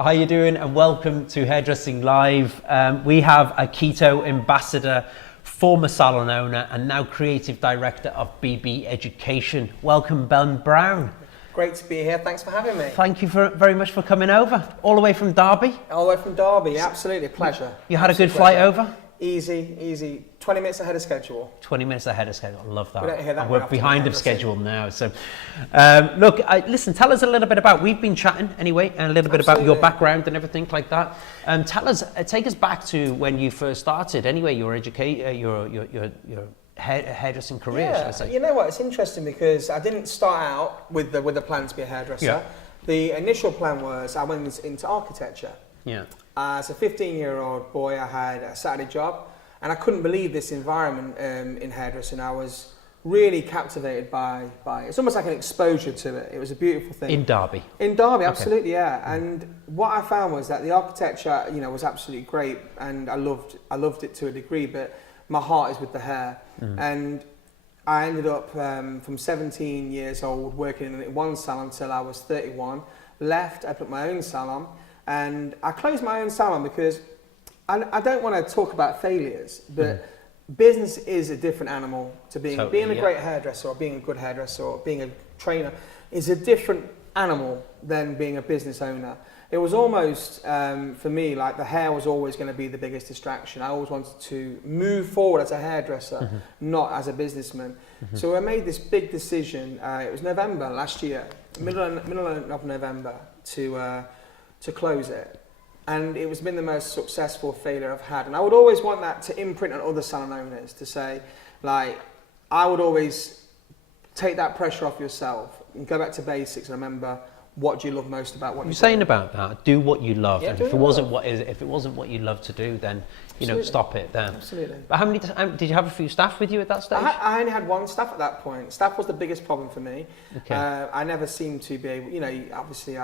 How you doing? And welcome to Hairdressing Live. We have Akito ambassador, former salon owner, and now creative director of BB Education. Welcome, Ben Brown. Great to be here. Thanks for having me. Thank you very much for coming over, all the way from Derby. All the way from Derby, absolutely, pleasure. You had a good flight over? Easy. 20 minutes ahead of schedule. 20 minutes ahead of schedule. I love that. We don't hear that We're behind of schedule now. So, look, listen, tell us a little bit about, we've been chatting anyway, and a little bit about your background and everything like that. Tell us, take us back to when you first started anyway, your hairdressing career, shall I say. You know what, it's interesting because I didn't start out with the plan to be a hairdresser. Yeah. The initial plan was I went into architecture. Yeah. As a 15-year-old boy, I had a Saturday job, and I couldn't believe this environment in hairdressing. I was really captivated by it's almost like an exposure to it. It was a beautiful thing. In Derby? In Derby, absolutely, yeah. And what I found was that the architecture, was absolutely great, and I loved it to a degree, but my heart is with the hair. And I ended up, from 17 years old, working in one salon until I was 31, left, I put my own salon, and I closed my own salon because I don't want to talk about failures, but business is a different animal to being a great hairdresser or being a good hairdresser or being a trainer is a different animal than being a business owner. It was almost, for me, like the hair was always going to be the biggest distraction. I always wanted to move forward as a hairdresser, not as a businessman. So I made this big decision, it was November last year, middle of November, to close it. And it was been the most successful failure I've had. And I would always want that to imprint on other salon owners to say, like, I would always take that pressure off yourself and go back to basics and remember what do you love most about what you're saying about that. Do what you love. Yeah, and if it wasn't what you love to do, then stop it then. Absolutely. But how many did you have a few staff with you at that stage? I only had one staff at that point. Staff was the biggest problem for me. Okay. I never seemed to be able, obviously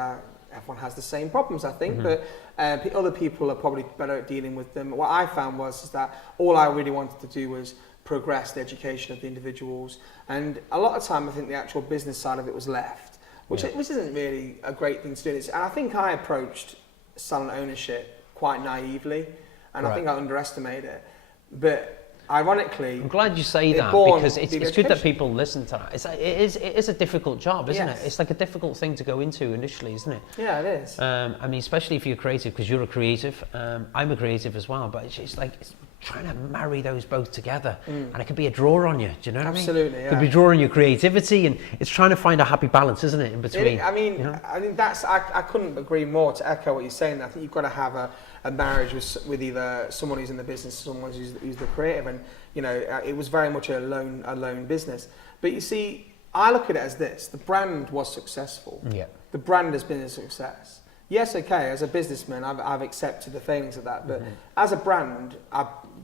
everyone has the same problems, I think, but other people are probably better at dealing with them. What I found was that all I really wanted to do was progress the education of the individuals, and a lot of time I think the actual business side of it was left, which isn't really a great thing to do. And I think I approached salon ownership quite naively, and I think I underestimated it. But ironically, I'm glad you say that, because it's good that people listen to that. It is a difficult job, isn't it? It's like a difficult thing to go into initially, isn't it? Yeah, it is. I mean, especially if you're creative, because you're a creative. I'm a creative as well, but it's like trying to marry those both together, and it could be a draw on you. Do you know what I mean? Absolutely, yeah. It could be drawing your creativity, and it's trying to find a happy balance, isn't it, in between? I mean, that's I couldn't agree more to echo what you're saying. I think you've got to have a marriage with either someone who's in the business, or someone who's the creative, and it was very much a lone business. But you see, I look at it as this: the brand was successful. Yeah. The brand has been a success. Yes, okay. As a businessman, I've accepted the failings of that, but as a brand,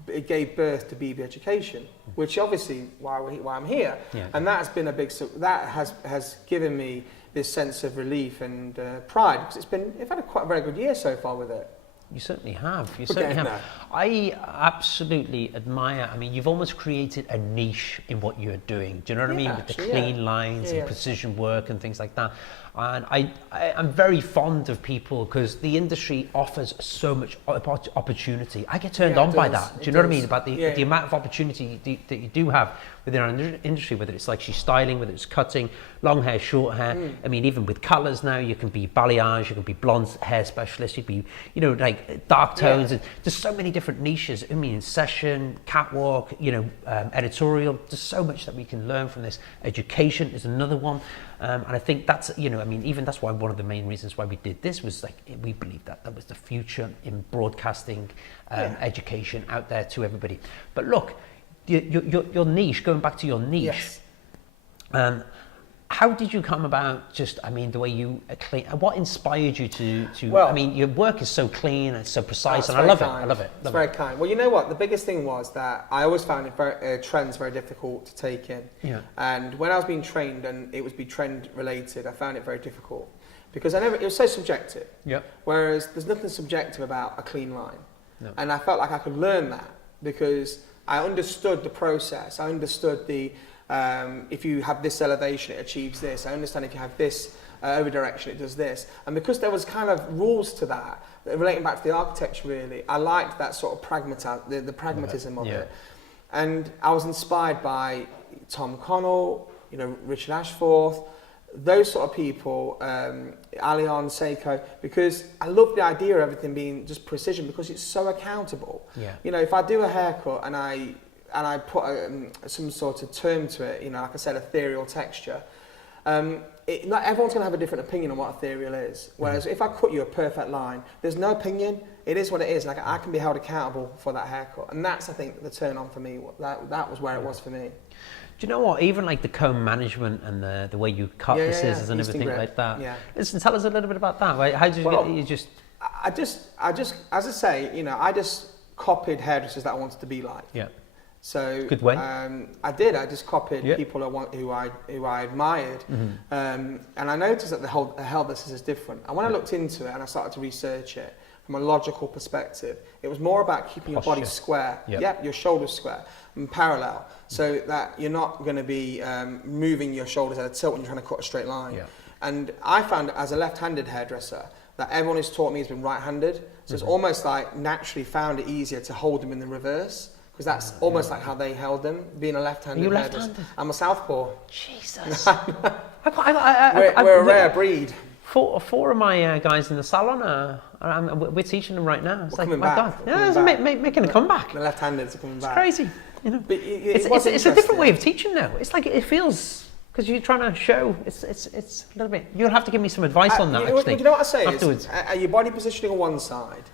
it gave birth to BB Education, which obviously why I'm here, and that has been a big. That has given me this sense of relief and pride, because I've had a very good year so far with it. You certainly have. You certainly have. No. I absolutely admire. I mean, you've almost created a niche in what you're doing. Do you know what I mean? With the clean lines and precision work and things like that. And I'm very fond of people, because the industry offers so much opportunity. I get turned on by that. Do you know what I mean? About the amount of opportunity that you do have within our industry, whether it's like she's styling, whether it's cutting, long hair, short hair. I mean, even with colours now, you can be balayage, you can be blonde hair specialist, you can be, like dark tones. And there's so many different niches. I mean, session, catwalk, editorial. There's so much that we can learn from this. Education is another one. And I think that's, even that's why one of the main reasons why we did this was like, we believe that was the future in broadcasting education out there to everybody. But look, your niche, going back to your niche, how did you come about the way you clean? What inspired you to I mean, your work is so clean and so precise, and I love it. It's very kind. Well, you know what? The biggest thing was that I always found trends very difficult to take in. Yeah. And when I was being trained, and it was be trend related, I found it very difficult, because it was so subjective. Yeah. Whereas there's nothing subjective about a clean line. No. And I felt like I could learn that, because I understood the process. I understood if you have this elevation, it achieves this. I understand if you have this over direction, it does this. And because there was kind of rules to that, relating back to the architecture really, I liked that sort of the pragmatism of it. And I was inspired by Tom Connell, you know, Richard Ashforth, those sort of people, Alion, Seiko, because I love the idea of everything being just precision because it's so accountable. Yeah. You know, if I do a haircut and I put some sort of term to it, you know, like I said, ethereal texture, not everyone's going to have a different opinion on what ethereal is. Whereas if I cut you a perfect line, there's no opinion. It is what it is. Like I can be held accountable for that haircut, and that's, I think, the turn on for me. That was where it was for me. Do you know what? Even like the comb management and the way you cut the scissors and everything like that. Yeah. Listen, tell us a little bit about that. Right? How did you get? You just. I just, as I say, you know, I just copied hairdressers that I wanted to be like. Yeah. So good way. I did. I just copied people who I admired, and I noticed that the hairdressers is different. And when I looked into it and I started to research it from a logical perspective, it was more about keeping your body square. Your shoulders square and parallel, so that you're not going to be moving your shoulders at a tilt when you're trying to cut a straight line. Yeah. And I found, as a left-handed hairdresser, that everyone who's taught me has been right-handed. So it's almost like naturally found it easier to hold them in the reverse. Because that's almost like how they held them, being a left-handed hairdresser. I'm a southpaw. Jesus. We're a rare breed. Four of my guys in the salon, we're teaching them right now. It's we're like, coming my back. God. Yeah, making a comeback. The left-handeds are coming back. It's crazy. You know? But it's a different way of teaching now. It's like, it feels, because you're trying to show, it's a little bit, you'll have to give me some advice on that, actually. You know what I say afterwards. Your body positioning on one side,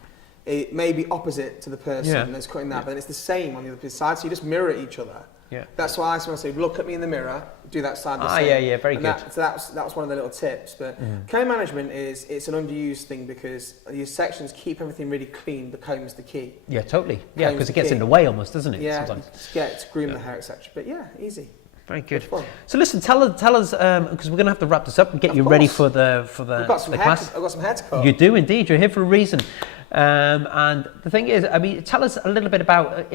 it may be opposite to the person that's cutting that, but then it's the same on the other side, so you just mirror each other. Yeah. That's why I sometimes say, look at me in the mirror, do that side the same. Yeah, very good. So that was one of the little tips. But comb management it's an underused thing because your sections keep everything really clean. The comb is the key. Yeah, totally. Yeah, because it gets in the way almost, doesn't it? Yeah, to groom the hair, etc. But yeah, easy. Very good. So listen, tell us, because we're going to have to wrap this up and get you ready for the class. I've got some hair to cut. You do indeed. You're here for a reason. And the thing is, I mean, tell us a little bit about,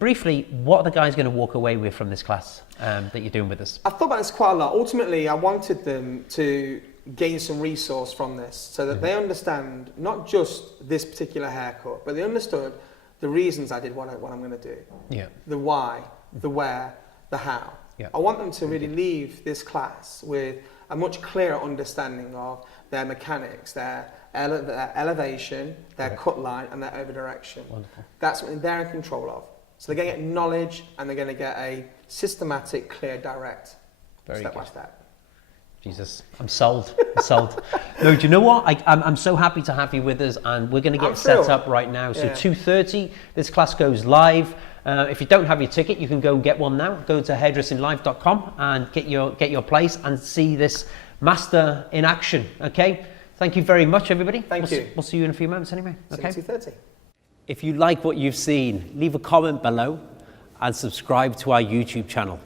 briefly, what are the guys going to walk away with from this class that you're doing with us? I thought about this quite a lot. Ultimately, I wanted them to gain some resource from this so that they understand not just this particular haircut, but they understood the reasons I did what I'm going to do. Yeah. The why, the where, the how. Yeah. I want them to really leave this class with a much clearer understanding of their mechanics, their elevation, their cut line, and their over direction. Wonderful. That's something they're in control of. So they're going to get knowledge, and they're going to get a systematic, clear, direct, step by step. Jesus, I'm sold. I'm sold. No, do you know what? I'm so happy to have you with us, and we're going to get set up right now. So 2:30, this class goes live. If you don't have your ticket, you can go and get one now. Go to hairdressinglive.com and get your place and see this master in action. Okay. Thank you very much, everybody. Thank you. We'll see you in a few moments anyway. Okay. 2:30. If you like what you've seen, leave a comment below and subscribe to our YouTube channel.